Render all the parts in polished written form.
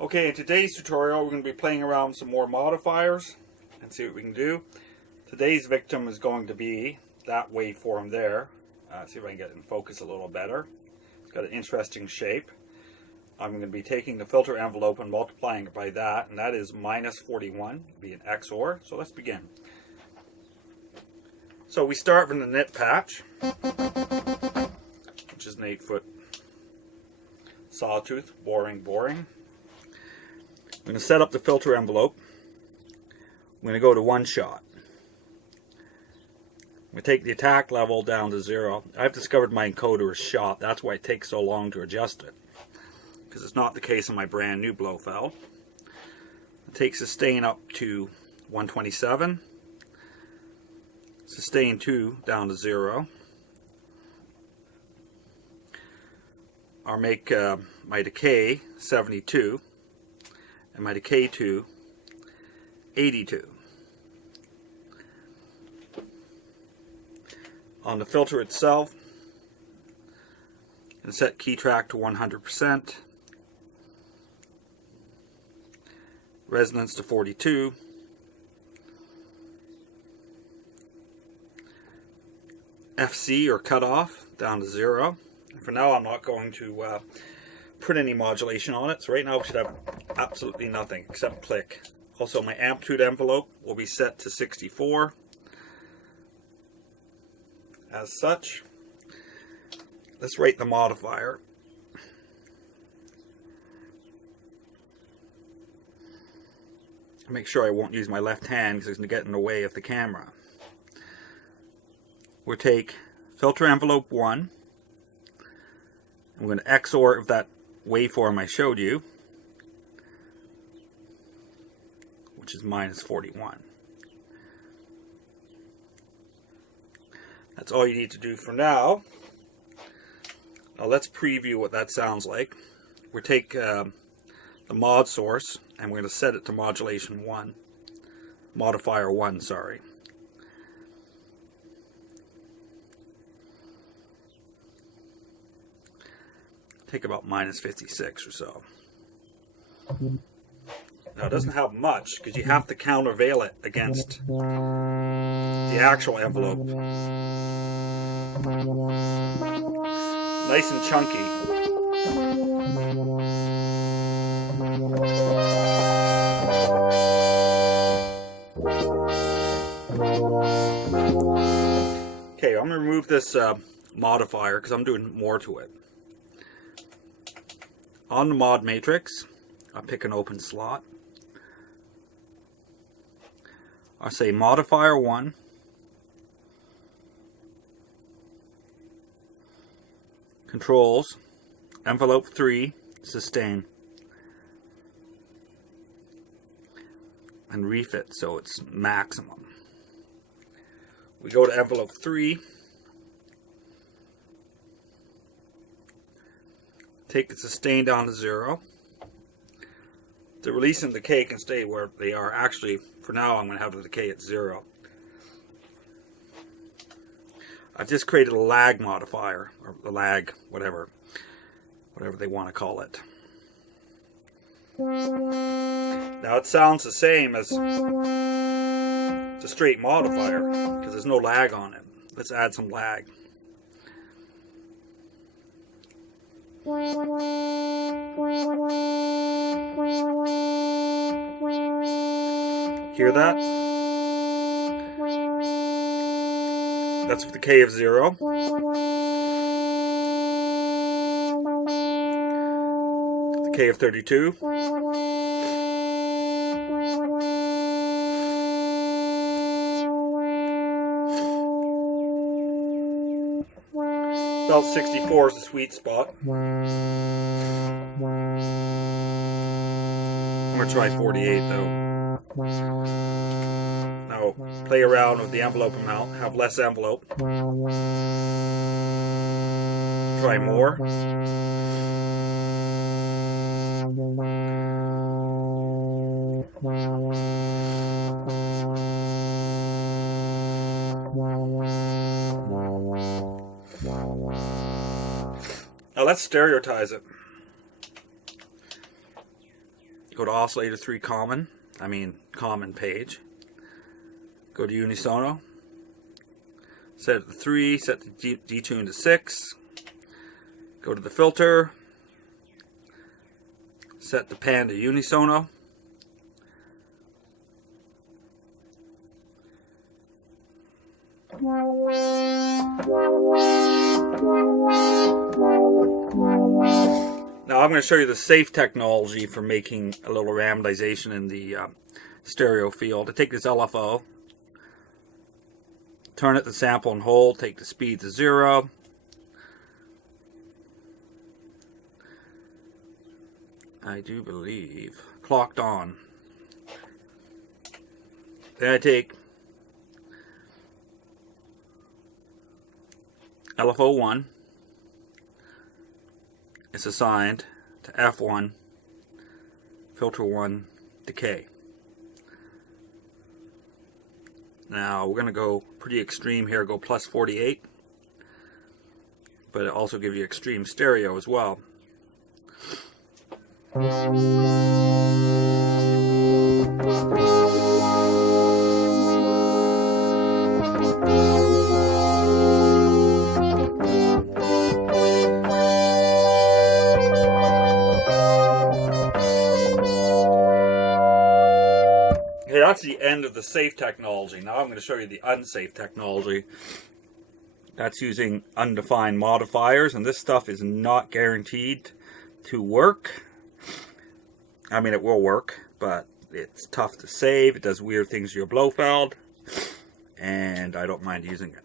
Okay, in today's tutorial we're going to be playing around with some more modifiers and see what we can do. Today's victim is going to be that waveform there. See if I can get it in focus a little better. It's got an interesting shape. I'm going to be taking the filter envelope and multiplying it by that, and that is minus 41, be an XOR. So let's begin. So we start from the knit patch, which is an 8-foot sawtooth, boring. I'm going to set up the filter envelope. I'm going to go to one shot. I'm going to take the attack level down to 0. I've discovered my encoder is shot. That's why it takes so long to adjust it, because it's not the case on my brand new Blofeld. I take sustain up to 127. Sustain 2 down to 0. I'll make my decay 72 and my decay 2 82. On the filter itself, and set key track to 100%, resonance to 42, FC or cutoff down to 0. For now I'm not going to put any modulation on it, so right now we should have absolutely nothing except click. Also my amplitude envelope will be set to 64 as such. Let's write the modifier. Make sure I won't use my left hand because it's going to get in the way of the camera. We'll take filter envelope 1. I'm going to XOR of that waveform I showed you, which is minus 41. That's all you need to do for now. Now let's preview what that sounds like. We'll take the mod source and we're going to set it to modulation 1. Modifier 1, sorry. Take about minus 56 or so. Now it doesn't have much because you have to countervail it against the actual envelope. Nice and chunky. Okay, I'm going to remove this modifier because I'm doing more to it. On the mod matrix, I'll pick an open slot. I'll say modifier 1. Controls, envelope 3, sustain. And refit so it's maximum. We go to envelope 3. Take the sustain down to 0. The release and decay can stay where they are. Actually, for now I'm going to have the decay at 0. I've just created a lag modifier, or a lag, whatever they want to call it. Now it sounds the same as the straight modifier, because there's no lag on it. Let's add some lag. Hear that? That's with the decay of 0. Decay of 32. About 64 is the sweet spot. I'm going to try 48 though. Now play around with the envelope amount, have less envelope. Try more. Now let's stereotype it. go to oscillator 3 common page, go to unisono, set it to 3, set the detune to 6, go to the filter, set the pan to unisono, now I'm going to show you the safe technology for making a little randomization in the stereo field. To take this LFO, turn it to sample and hold, take the speed to 0. I do believe clocked on. Then I take LFO 1. It's assigned to F1, filter 1, decay. Now we're going to go pretty extreme here, go plus 48, but it also gives you extreme stereo as well. Okay, that's the end of the safe technology. Now I'm going to show you the unsafe technology. That's using undefined modifiers, and this stuff is not guaranteed to work. I mean, it will work, but it's tough to save. It does weird things to your Blofeld, and I don't mind using it.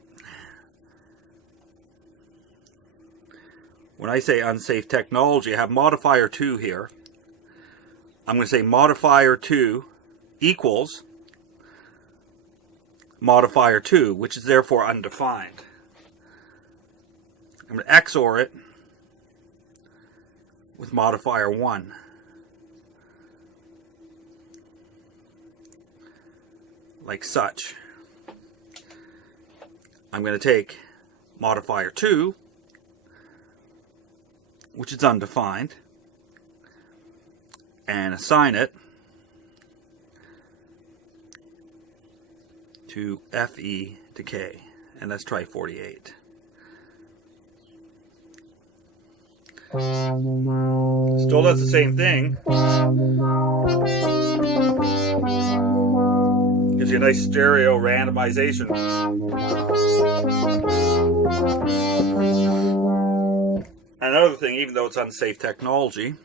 When I say unsafe technology, I have modifier 2 here. I'm going to say modifier 2 equals modifier 2, which is therefore undefined. I'm going to XOR it with modifier 1. Like such. I'm going to take modifier 2, which is undefined, and assign it to FE decay, and let's try 48. Still does the same thing. Gives you a nice stereo randomization. Another thing, even though it's unsafe technology,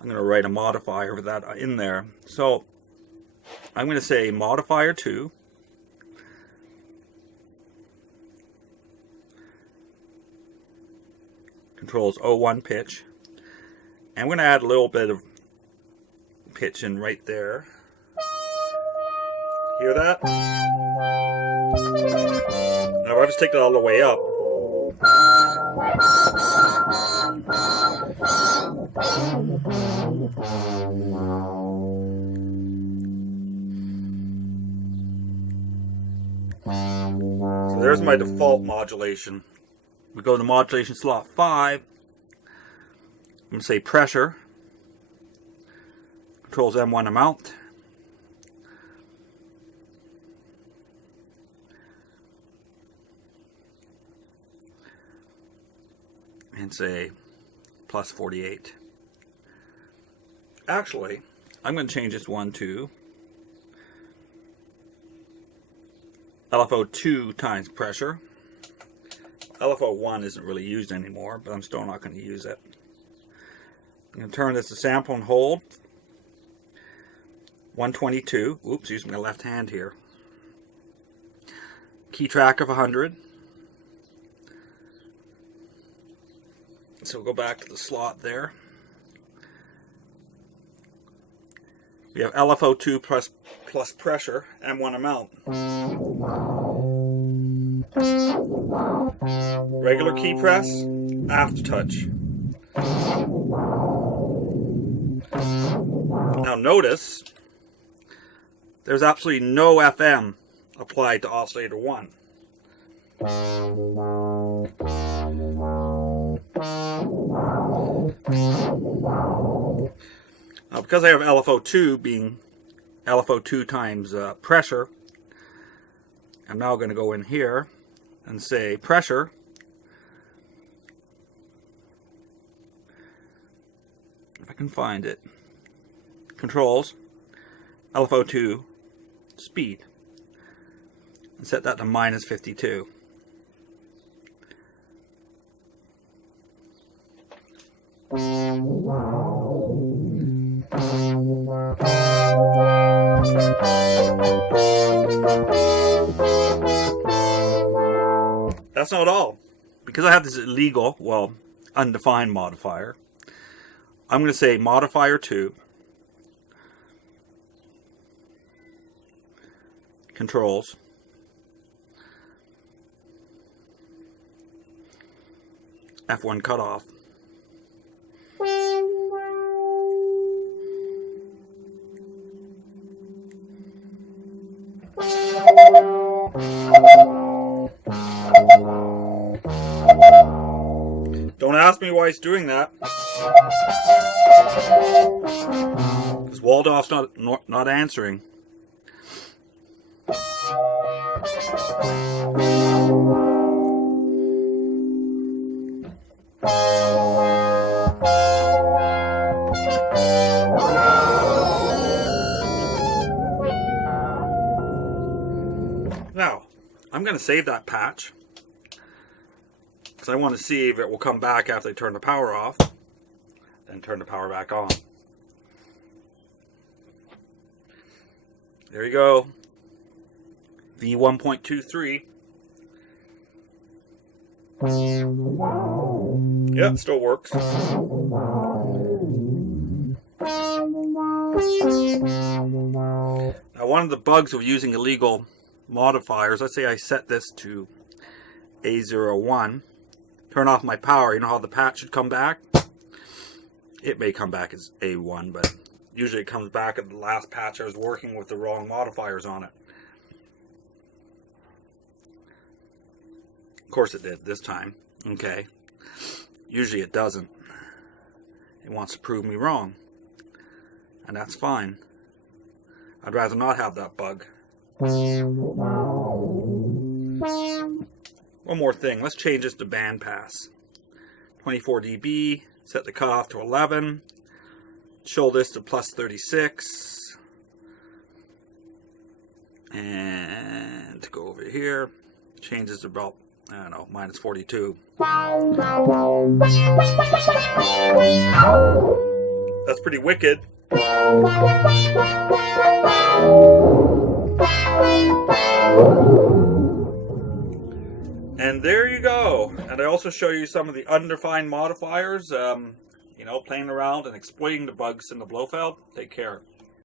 I'm going to write a modifier for that in there. So I'm going to say modifier 2 controls O1 pitch, and I'm going to add a little bit of pitch in right there. Hear that? Now if I just take it all the way up, so there's my default modulation. We go to modulation slot 5. I'm going to say pressure controls M1 amount. And say plus 48. Actually, I'm going to change this one to LFO 2 times pressure. LFO 1 isn't really used anymore, but I'm still not going to use it. I'm going to turn this to sample and hold. 122. Oops, using my left hand here. Key track of 100. So we'll go back to the slot there. We have LFO2 plus pressure, M1 amount. Regular key press, aftertouch. Now notice, there's absolutely no FM applied to oscillator 1. Now, because I have LFO2 being LFO2 times pressure, I'm now going to go in here and say pressure if I can find it, controls LFO2 speed, and set that to -52. That's not all. Because I have this illegal, well, undefined modifier, I'm going to say modifier 2 controls F1 cutoff. Don't ask me why it's doing that. Because Waldorf's not answering. Now, I'm going to save that patch because I want to see if it will come back after I turn the power off, then turn the power back on. There you go. V1.23. Yep, still works. Now, one of the bugs of using illegal modifiers, let's say I set this to A01, turn off my power, you know how the patch should come back? It may come back as A1, but usually it comes back at the last patch I was working with the wrong modifiers on it. Of course it did this time. Okay. Usually it doesn't. It wants to prove me wrong. And that's fine. I'd rather not have that bug. One more thing. Let's change this to bandpass. 24 dB. Set the cutoff to 11. Show this to +36. And go over here. Change this to about, I don't know, -42. That's pretty wicked. And there you go. And I also show you some of the undefined modifiers, you know, playing around and exploiting the bugs in the Blofeld. Take care.